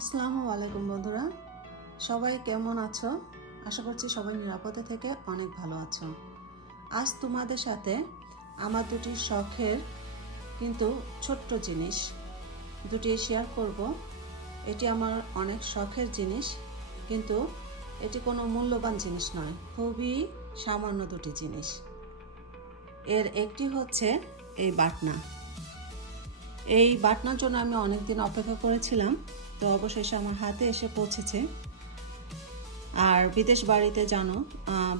আসসালামু আলাইকুম বন্ধুরা, সবাই কেমন আছো? আশা করছি সবাই নিরাপদে থেকে অনেক ভালো আছো। আজ তোমাদের সাথে আমার দুটি শখের কিন্তু ছোট্ট জিনিস দুটি শেয়ার করব। এটি আমার অনেক শখের জিনিস, কিন্তু এটি কোনো মূল্যবান জিনিস নয়, খুবই সামান্য দুটি জিনিস। এর একটি হচ্ছে এই বাটনা। এই বাটনার জন্য আমি অনেক দিন অপেক্ষা করেছিলাম, তো অবশেষে আমার হাতে এসে পৌঁছেছে। আর বিদেশ বাড়িতে জানো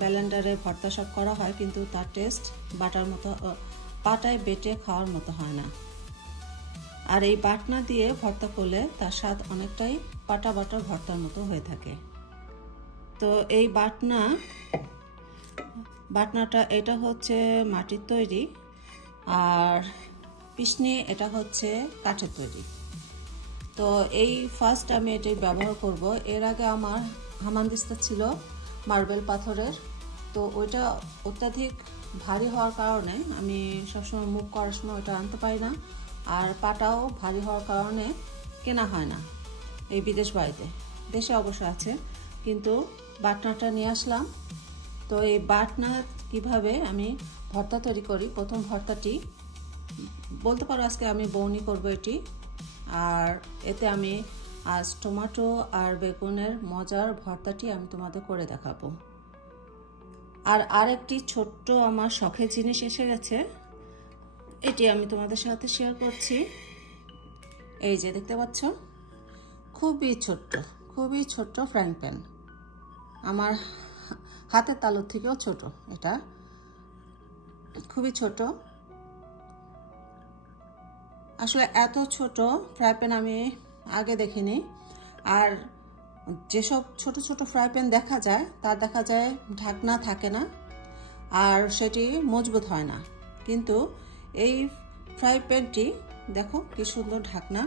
ব্লেন্ডারে ভর্তা সব করা হয়, কিন্তু তার টেস্ট বাটার মতো পাটায় বেটে খাওয়ার মতো হয় না। আর এই বাটনা দিয়ে ভর্তা করলে তার স্বাদ অনেকটাই পাটা বাটার ভর্তার মতো হয়ে থাকে। তো এই বাটনাটা এটা হচ্ছে মাটির তৈরি, আর পিসনি এটা হচ্ছে কাঠের তৈরি। তো এই ফার্স্ট আমি এটি ব্যবহার করব। এর আগে আমার হামানদিস্তা ছিল মার্বেল পাথরের, তো ওইটা অত্যাধিক ভারী হওয়ার কারণে আমি সবসময় মুভ করার সময় ওটা আনতে পারি না, আর পাটাও ভারী হওয়ার কারণে কেনা হয় না এই বিদেশ বাড়িতে। দেশে অবশ্য আছে, কিন্তু বাটনাটা নিয়ে আসলাম। তো এই বাটনা কিভাবে আমি ভর্তা তৈরি করি, প্রথম ভর্তাটি বলতে পারো আজকে আমি বউনি করব এটি। আর এতে আমি আজ টমেটো আর বেগুনের মজার ভর্তাটি আমি তোমাদের করে দেখাবো। আর আরেকটি ছোট্ট আমার শখের জিনিস এসে গেছে, এটি আমি তোমাদের সাথে শেয়ার করছি। এই যে দেখতে পাচ্ছ, খুবই ছোট্ট ফ্রাইং প্যান, আমার হাতের তালুর থেকেও ছোট। এটা খুবই ছোট, আসলে এত ছোট ফ্রাই প্যান আমি আগে দেখিনি। আর যেসব ছোট ছোট ফ্রাই প্যান দেখা যায় তার দেখা যায় ঢাকনা থাকে না, আর সেটি মজবুত হয় না। কিন্তু এই ফ্রাই প্যানটি দেখো কি সুন্দর ঢাকনা,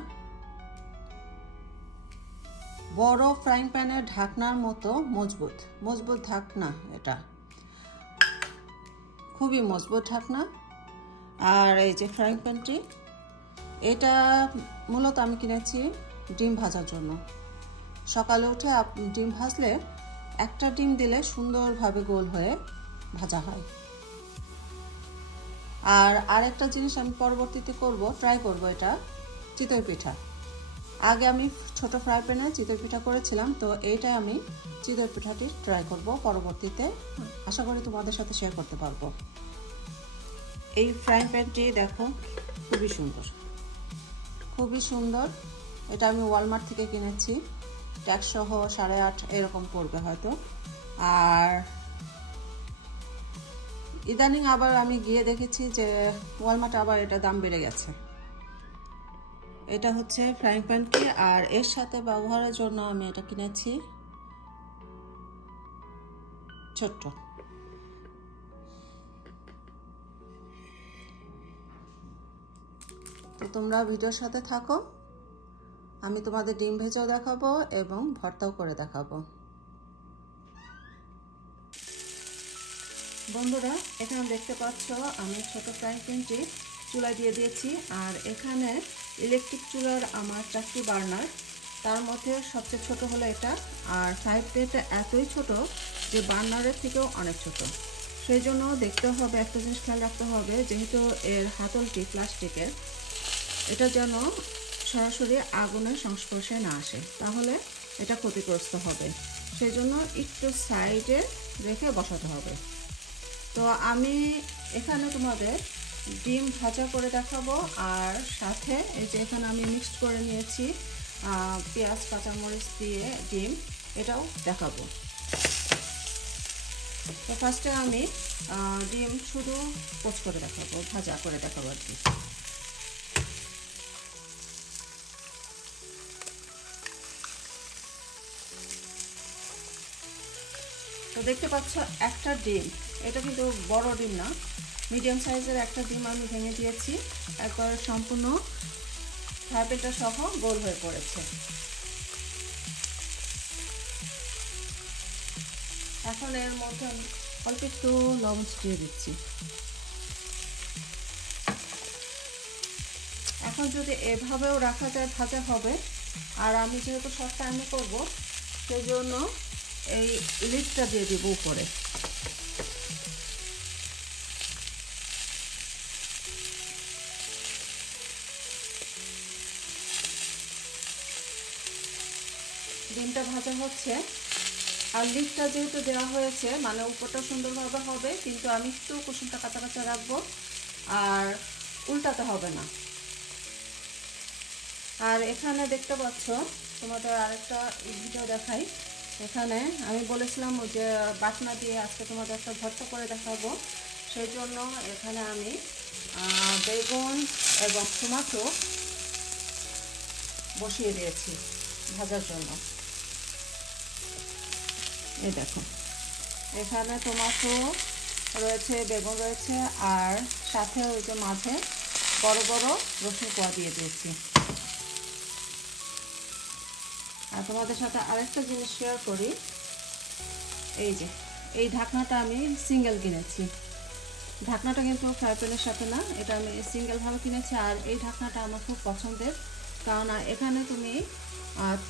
বড় ফ্রাইং প্যানের ঢাকনার মতো মজবুত ঢাকনা। এটা খুবই মজবুত ঢাকনা। আর এই যে ফ্রাইং প্যানটি, এটা মূলত আমি কিনেছি ডিম ভাজার জন্য। সকালে উঠে ডিম ভাজলে একটা ডিম দিলে সুন্দরভাবে গোল হয়ে ভাজা হয়। আর আরেকটা জিনিস আমি পরবর্তীতে ট্রাই করব, এটা চিতই পিঠা। আগে আমি ছোট ফ্রাই প্যানে চিতই পিঠা করেছিলাম, তো এইটাই আমি চিতই পিঠাটি ট্রাই করব পরবর্তীতে। আশা করি তোমাদের সাথে শেয়ার করতে পারবো। এই ফ্রাই প্যানটি দেখো খুবই সুন্দর। এটা আমি ওয়ালমার্ট থেকে কিনেছি, ট্যাক্স সহ 8.5 এরকম পড়বে হয়তো। আর ইদানিং আবার আমি গিয়ে দেখেছি যে ওয়ালমার্টে আবার এটা দাম বেড়ে গেছে। এটা হচ্ছে ফ্রাইং প্যানটি, আর এর সাথে ব্যবহারের জন্য আমি এটা কিনেছি ছোট্ট। তো তোমরা ভিডিওর সাথে থাকো, আমি তোমাদের ডিম ভেজেও দেখাবো এবং ভর্তাও করে দেখাবো। বন্ধুরা, এখানে দেখতে পাচ্ছ আমি ছোট ফ্রাইং প্যানটি চুলায় দিয়ে দিয়েছি। আর এখানে ইলেকট্রিক চুলার আমার 4টি বার্নার, তার মধ্যে সবচেয়ে ছোট হলো এটা। আর ফ্রাই প্যানটা এতই ছোট যে বার্নারের থেকেও অনেক ছোট। সেই জন্য দেখতে হবে, একটা জিনিস খেয়াল রাখতে হবে, যেহেতু এর হাতলটি প্লাস্টিকের, এটা যেন সরাসরি আগুনের সংস্পর্শে না আসে, তাহলে এটা ক্ষতিগ্রস্ত হবে। সেই জন্য একটু সাইডে রেখে বসাতে হবে। তো আমি এখানে তোমাদের ডিম ভাজা করে দেখাবো, আর সাথে এই যে এখানে আমি মিক্সড করে নিয়েছি পেঁয়াজ কাঁচামরিচ দিয়ে ডিম, এটাও দেখাবো। তো ফার্স্টে আমি ডিম শুধু পোচ করে দেখাবো, ভাজা করে দেখাবো আর কি। তো দেখতে পাচ্ছ একটা ডিম, এটা কিন্তু বড় ডিম না, মিডিয়াম সাইজের একটা ডিম আমি ভেঙে দিয়েছি, একবার সম্পূর্ণ ফ্রাই প্যানটা সহ গোল হয়ে পড়েছে। এখন এর মধ্যে আমি অল্প একটু লবণ দিয়ে দিচ্ছি। এখন যদি এভাবেও রাখা যায় ভাজা হবে, আর আমি যেহেতু শর্ট টাইমে করবো সেই জন্য এই লিডটা দিয়ে দিব উপরে। ডিমটা ভাজা হচ্ছে, আর লিডটা যেহেতু দেওয়া হয়েছে মানে উপরটা সুন্দরভাবে হবে, কিন্তু আমি একটু কুসুমটা কাঁচা কাঁচা রাখবো আর উল্টাতে হবে না। আর এখানে দেখতে পাচ্ছ, তোমাদের আরেকটা ভিডিও দেখাই। এখানে আমি বলেছিলাম যে বাটনা দিয়ে আজকে তোমাদের একটা ভর্তা করে দেখাবো, সেই জন্য এখানে আমি বেগুন এবং টমেটো বসিয়ে দিয়েছি ভাজার জন্য। এই দেখো, এখানে টমেটো রয়েছে, বেগুন রয়েছে, আর সাথে ওই যে মাঝে বড় বড় রসুন কোয়া দিয়ে দিয়েছি। আর তোমাদের সাথে আরেকটা জিনিস শেয়ার করি, এই যে এই ঢাকনাটা আমি সিঙ্গেল কিনেছি। ঢাকনাটা কিন্তু ফ্রাই প্যানের সাথে না, এটা আমি সিঙ্গেলভাবে কিনেছি। আর এই ঢাকনাটা আমার খুব পছন্দের, কারণ এখানে তুমি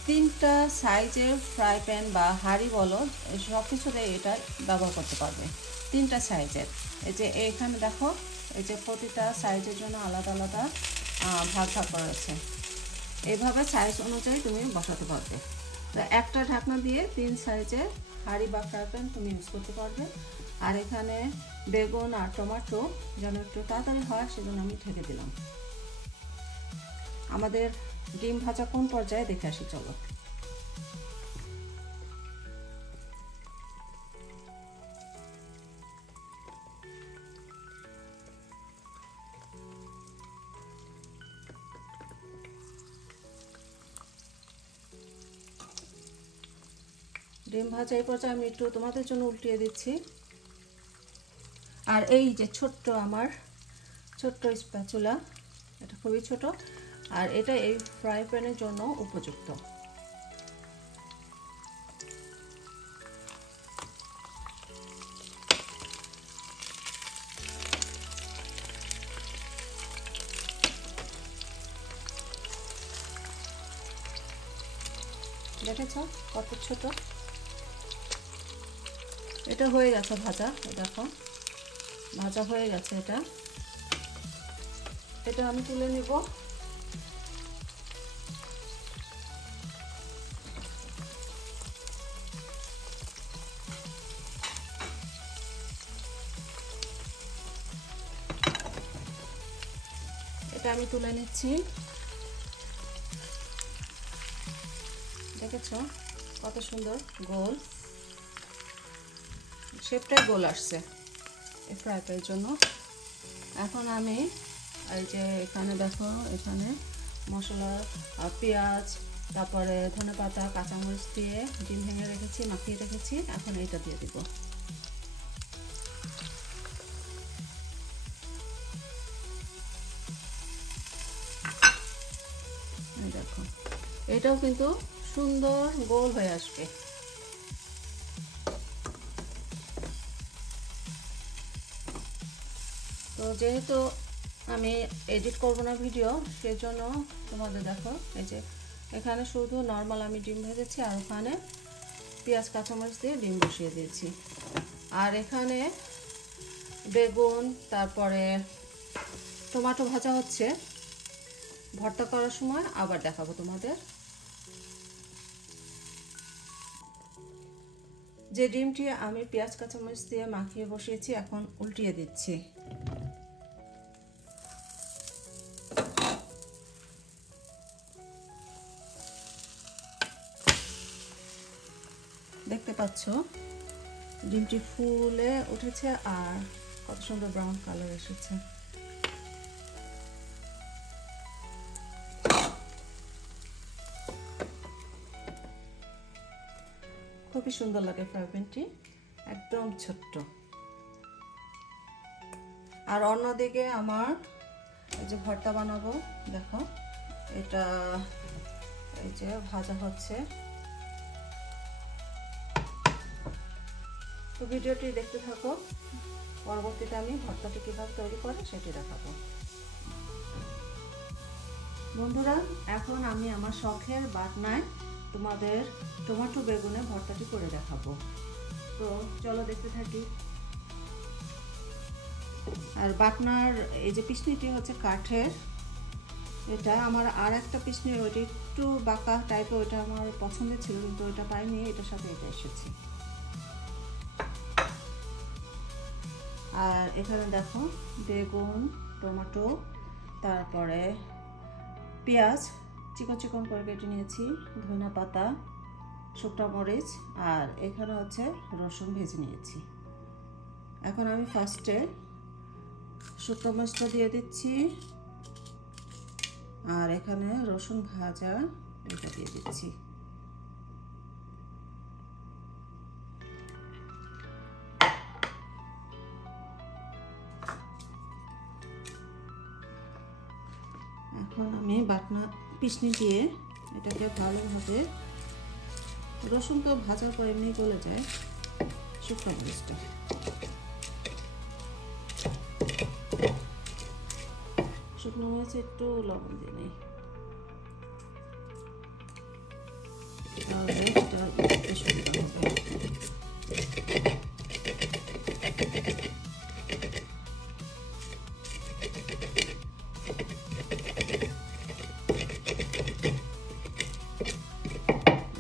3টা সাইজের ফ্রাই প্যান বা হাঁড়ি বলো, সব কিছুতে এটা ব্যবহার করতে পারবে, 3টা সাইজের। এই যে এখানে দেখো, এই যে প্রতিটা সাইজের জন্য আলাদা আলাদা ভাগ ভাগ করা আছে, এইভাবে সাইজ অনুযায়ী তুমি বসাতে পারবে। তো একটা ঢাকনা দিয়ে 3 সাইজের হাঁড়ি বা ফ্রাই প্যান তুমি ইউজ করতে পারবে। আর এখানে বেগুন আর টমেটো যেন একটু তাড়াতাড়ি হয় সেজন্য আমি ঢেকে দিলাম। আমাদের ডিম ভাজা কোন পর্যায়ে দেখে আসি চলো। ডিম ভাজা এই পর্যায়ে আমি একটু তোমাদের জন্য উল্টিয়ে দিচ্ছি। আর এই যে ছোট্ট আমার ছোট্ট স্প্যাচুলা, এটা খুবই ছোট, আর এটা এই ফ্রাই প্যানের জন্য উপযুক্ত। দেখেছ কত ছোট? এটা হয়ে গেছে ভাজা, দেখো ভাজা হয়ে গেছে। এটা আমি তুলে নিব। এটা আমি তুলে নিচ্ছি। দেখেছো কত সুন্দর গোল, শেপটাই গোল আসছে এই ফ্রাই প্যানের জন্য। এখন আমি এই যে এখানে দেখো, এখানে মশলা, পেঁয়াজ, তারপরে ধনেপাতা, কাঁচামরিচ দিয়ে ডিম ভেঙে রেখেছি, মাখিয়ে রেখেছি। এখন এটা দিয়ে দিব। দেখো এটাও কিন্তু সুন্দর গোল হয়ে আসবে। তো যেহেতু আমি এডিট করব না ভিডিও, সেজন্য তোমাদের দেখো, এই যে এখানে শুধু নর্মাল আমি ডিম ভেজেছি, আর ওখানে পেঁয়াজ কাঁচামরিচ দিয়ে ডিম বসিয়ে দিয়েছি। আর এখানে বেগুন তারপরে টমেটো ভাজা হচ্ছে, ভর্তা করার সময় আবার দেখাবো তোমাদের। যে ডিমটি আমি পেঁয়াজ কাঁচামরিচ দিয়ে মাখিয়ে বসিয়েছি, এখন উল্টিয়ে দিচ্ছি। দেখতে পাচ্ছ ডিমটি ফুলে উঠেছে আর কত সুন্দর ব্রাউন কালার এসেছে। খুবই সুন্দর লাগে ফ্রাই প্যানটি, একদম ছোট্ট। আর অন্যদিকে আমার এই যে ভর্তা বানাবো, দেখো এটা এই যে ভাজা হচ্ছে। তো ভিডিওটি দেখতে থাকো, পরবর্তীতে আমি ভর্তাটি কিভাবে তৈরি করে সেটি দেখাবো। বন্ধুরা, এখন আমি আমার শখের বাটনায় তোমাদের টমেটো বেগুনে ভর্তাটি করে দেখাবো। তো চলো দেখতে থাকি। আর বাটনার এই যে পিছনিটি হচ্ছে কাঠের, এটা আমার আর একটা পিছনি, ওইটা একটু বাঁকা টাইপের, ওইটা আমার পছন্দের ছিল কিন্তু ওইটা পাইনি, এটার সাথে এটা এসেছে। আর এখানে দেখো বেগুন, টমেটো, তারপরে পেঁয়াজ চিকন চিকন করে কেটে নিয়েছি, ধনিয়া পাতা, শুকনো মরিচ, আর এখানে হচ্ছে রসুন ভেজে নিয়েছি। এখন আমি ফার্স্টে শুকনো মরিচটা দিয়ে দিচ্ছি, আর এখানে রসুন ভাজা এটা দিয়ে দিচ্ছি। এখন আমি বাটনা পিছনি দিয়ে এটাকে ভালোভাবে, রসুন তো ভাজার পর এমনি গলে যায়, শুকনো মরিচটা শুকনো মরিচে একটু লবণ দিয়ে নেই, তাহলে এটা দেখতে সুন্দর হবে।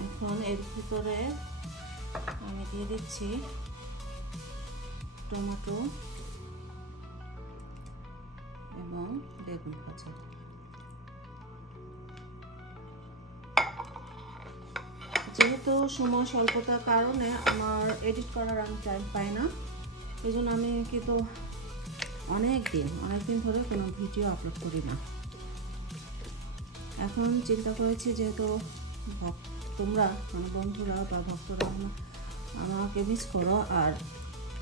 এখন এর ভিতরে আমি দিয়ে দিচ্ছি টমেটো এবং বেগুন ভাজা। যেহেতু সময় স্বল্পতার কারণে আমার এডিট করার আমি টাইম পাই না, এই জন্য আমি কিন্তু অনেক দিন ধরে কোনো ভিডিও আপলোড করি না। এখন চিন্তা করেছি যেহেতু তোমরা মানে বন্ধুরা বা ভক্তরা আমাকে মিস করো, আর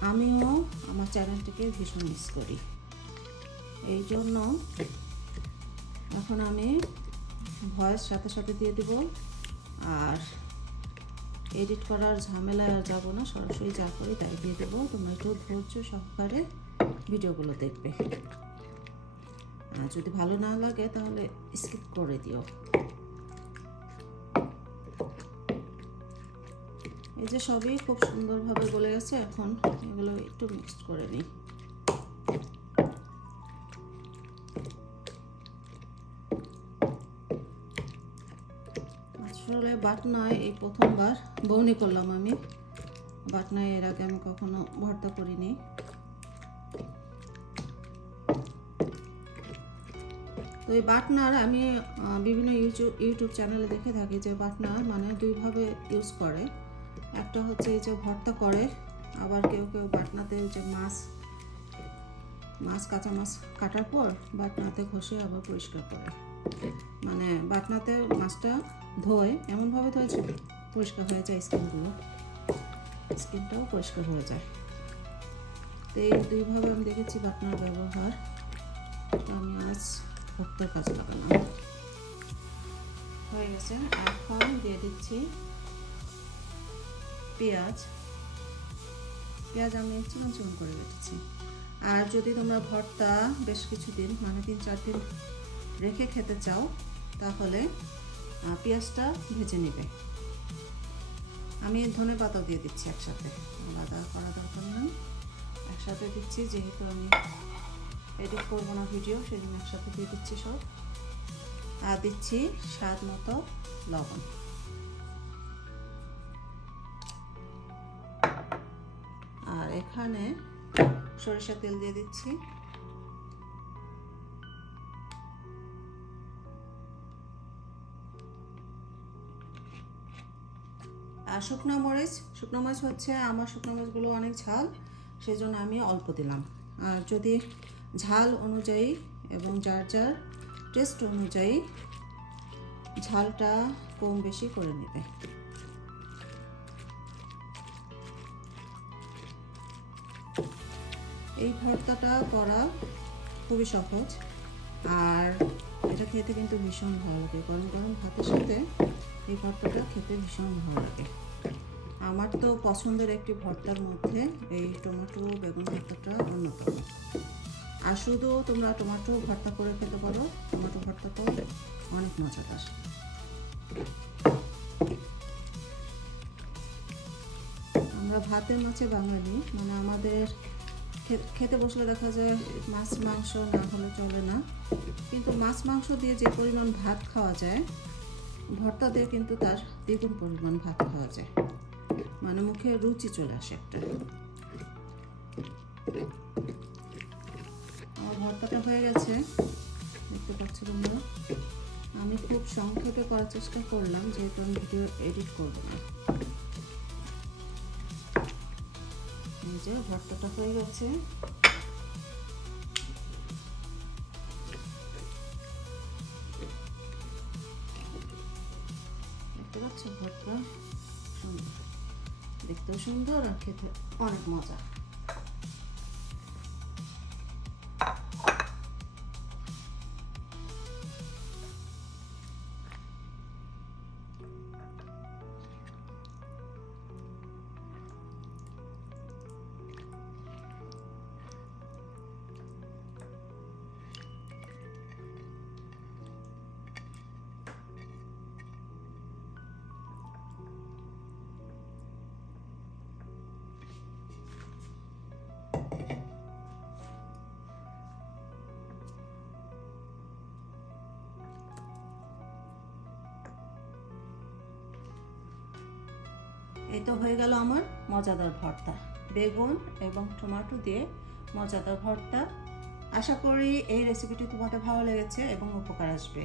আমিও আমার চ্যানেলটিকে ভীষণ মিস করি, এই জন্য এখন আমি ভয়েস সাথে সাথে দিয়ে দেব, আর এডিট করার ঝামেলায় আর যাবো না, সরাসরি যা করি তাই দিয়ে দেবো। তোমরা একটু ধৈর্য সহকারে ভিডিওগুলো দেখবে, আর যদি ভালো না লাগে তাহলে স্কিপ করে দিও। এই যে সবই খুব সুন্দরভাবে গলে গেছে, এখন এগুলো একটু মিক্সড করে নিই। আসলে বাটনায় এই প্রথমবার বউনি করলাম আমি, বাটনায় এর আগে আমি কখনো ভর্তা করিনি। তো এই বাটনার আমি বিভিন্ন ইউটিউব চ্যানেলে দেখে থাকি যে বাটনা মানে দুইভাবে ইউজ করে, একটা হচ্ছে এই যে ভর্তা করে, আবার কেউ কেউ বাটনাতে যে কাঁচা মাছ কাটার পর বাটনাতে ঘষে আবার পরিষ্কার করে, মানে বাটনাতে মাছটা ধোয়, এমনভাবে ধোয় যে পরিষ্কার হয়ে যায়, স্কিনটাও পরিষ্কার হয়ে যায়। তো এই দুইভাবে আমি দেখেছি বাটনার ব্যবহার, আমি আজ ভর্তার কাজে লাগালাম। হয়ে গেছে, এখন দিয়ে দিচ্ছি পেঁয়াজ আমি চিকন চিকন করে রেখেছি। আর যদি তোমরা ভর্তা বেশ কিছুদিন মানে 3-4 দিন রেখে খেতে চাও তাহলে পেঁয়াজটা ভেজে নেবে। আমি ধনে পাতাও দিয়ে দিচ্ছি একসাথে, আলাদা করা দরকার নেই, একসাথে দিচ্ছি, যেহেতু আমি এডিট করবো না ভিডিও সেই জন্য একসাথে দিয়ে দিচ্ছি সব। আর দিচ্ছি স্বাদ মতো লবণ। আর এখানে সরিষার তেল দিয়ে দিচ্ছি, আর শুকনো মরিচ হচ্ছে আমার শুকনো মরিচগুলো অনেক ঝাল, সেই জন্য আমি অল্প দিলাম। আর যদি ঝাল অনুযায়ী এবং যার যার টেস্ট অনুযায়ী ঝালটা কম বেশি করে নেবে। এই ভর্তাটা করা খুবই সহজ, আর এটা খেতে কিন্তু ভীষণ ভালো লাগে, গরম গরম ভাতের সাথে এই ভর্তাটা খেতে ভীষণ ভালো লাগে। আমার তো পছন্দের একটি ভর্তার মধ্যে এই টমেটো বেগুন ভর্তাটা অন্যতম। আর শুধু তোমরা টমেটো ভর্তা করে খেতে পারো, টমেটো ভর্তা তো অনেক মজাদার। আমরা ভাতের মাছে বাঙালি, মানে আমাদের খেতে বসলে দেখা যায় মাছ মাংস না হলে চলে না, কিন্তু মাছ মাংস দিয়ে যে পরিমাণ ভাত খাওয়া যায় ভর্তা দিয়ে কিন্তু তার দ্বিগুণ পরিমাণ ভাত খাওয়া যায়, মানে মুখে রুচি চলে আসে একটা। আমার ভর্তাটা হয়ে গেছে, দেখতে পাচ্ছি তোমরা। আমি খুব সংক্ষেপে করার চেষ্টা করলাম যেহেতু আমি ভিডিও এডিট করব না। এই যে ভর্তাটা হয়ে গেছে। দেখতে পাচ্ছ ভর্তা সুন্দর, দেখতেও সুন্দর আর খেতে অনেক মজা। এই তো হয়ে গেল আমার মজাদার ভর্তা, বেগুন এবং টমেটো দিয়ে মজাদার ভর্তা। আশা করি এই রেসিপিটি তোমাদের ভালো লেগেছে এবং উপকার আসবে।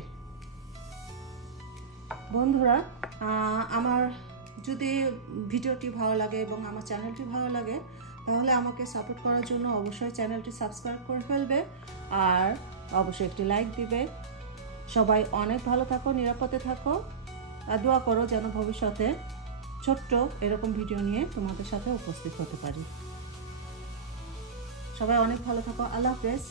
বন্ধুরা, আমার যদি ভিডিওটি ভালো লাগে এবং আমার চ্যানেলটি ভালো লাগে তাহলে আমাকে সাপোর্ট করার জন্য অবশ্যই চ্যানেলটি সাবস্ক্রাইব করে ফেলবে আর অবশ্যই একটি লাইক দিবে। সবাই অনেক ভালো থাকো, নিরাপদে থাকো, আর দোয়া করো যেন ভবিষ্যতে ছোট্ট এরকম ভিডিও নিয়ে তোমাদের সাথে উপস্থিত হতে পারি। সবাই অনেক ভালো থাকো। আল্লাহ হাফেজ।